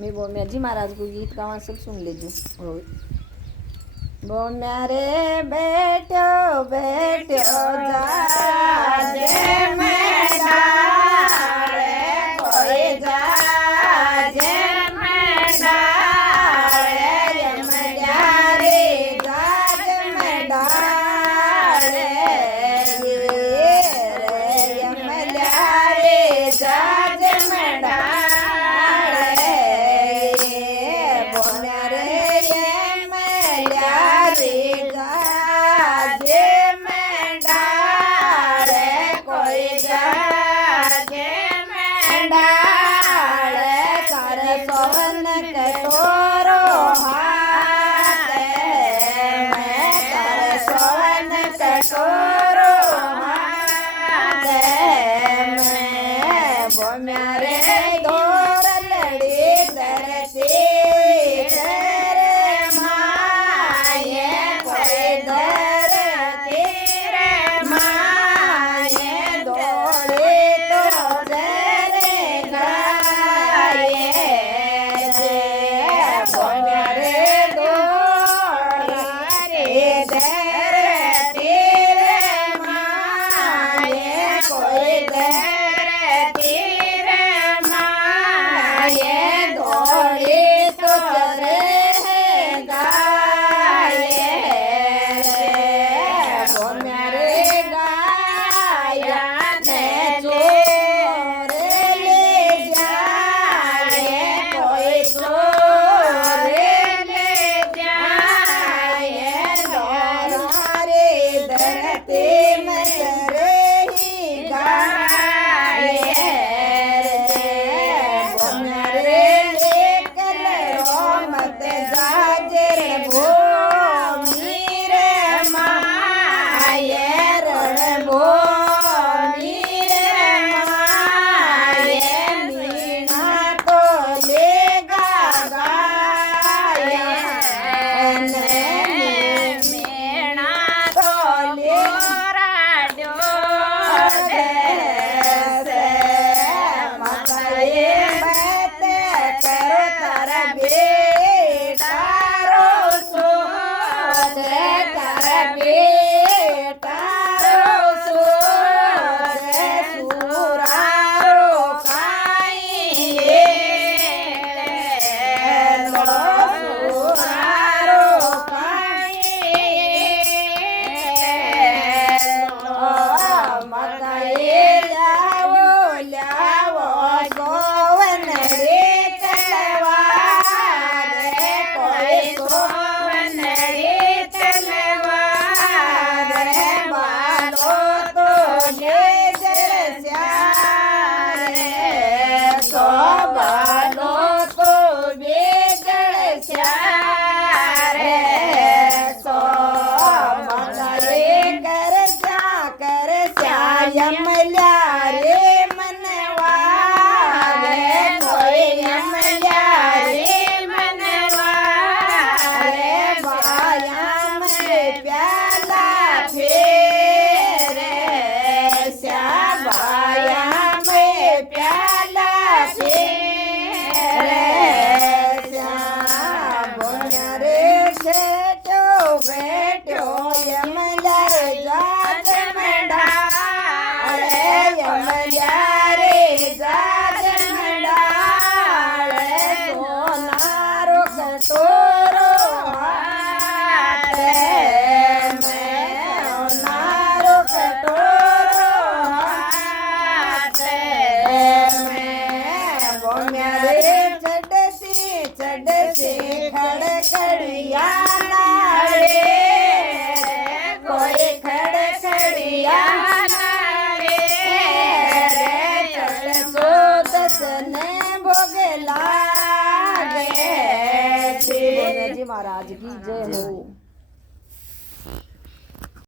मैं बोल मैं जी महाराज को गीत गावा सब सुन लीजिए। बोम्या रे बैठो बैठो जाजे में डाले कोई जाजे में डाले यमया रे जाज में डाले यमया रे जाज में डाले बोम्या रे यमया रे जाजे में डाले कोई जाजे में डाले कर सोवन कटोरो हाथ में कर सोवन कटोरो हाथ में बोम्या रे दौर लड़ी धरती रे माये कोई धरती रे माये दौड़े तो जरे गाये रे बोम्या रे दौड़ रे धरती रे माये कोई धरती रे माये दौड़े तो जरे गाये रे बोम्या रे गाया ने चोरे ले जाए कोई चोरे ले जाए दोनारे धरती में रही गाये रे बोम्या रे लेकर रो मत जाजे भूमि रे माये रण भूमि रे माये मीणा तो लेगा गाया मीणा तो लेगा माता ये बात करो कर बेटा रो सोच कर बेटा रो सोच सुरारो काई लो सुरारो काई लो माता ये लावो लावो गोवन रे तलवार कोई गोवन रे तलवार बालो तो गेजर स्यारे सो बालो तो बेजर स्यारे सो माता रे कर यमल्या रे मनवा रे कोई यमल्या रे मनवा रे बाया में प्याला फेरे श्याबाया में प्याला फेरे बोम्या रे सेठो बैठो यमल्या जाज में डाले यमल्या रे जाज में डाले सोनारो कटोरो हाथ में सोनारो कटोरो हाथ में बोम्या रे चढ़सी खड़खड़िया नारे कोई खड़खड़िया नारे चढ़ सो दसने भोग लागे जी महाराज की जय हो।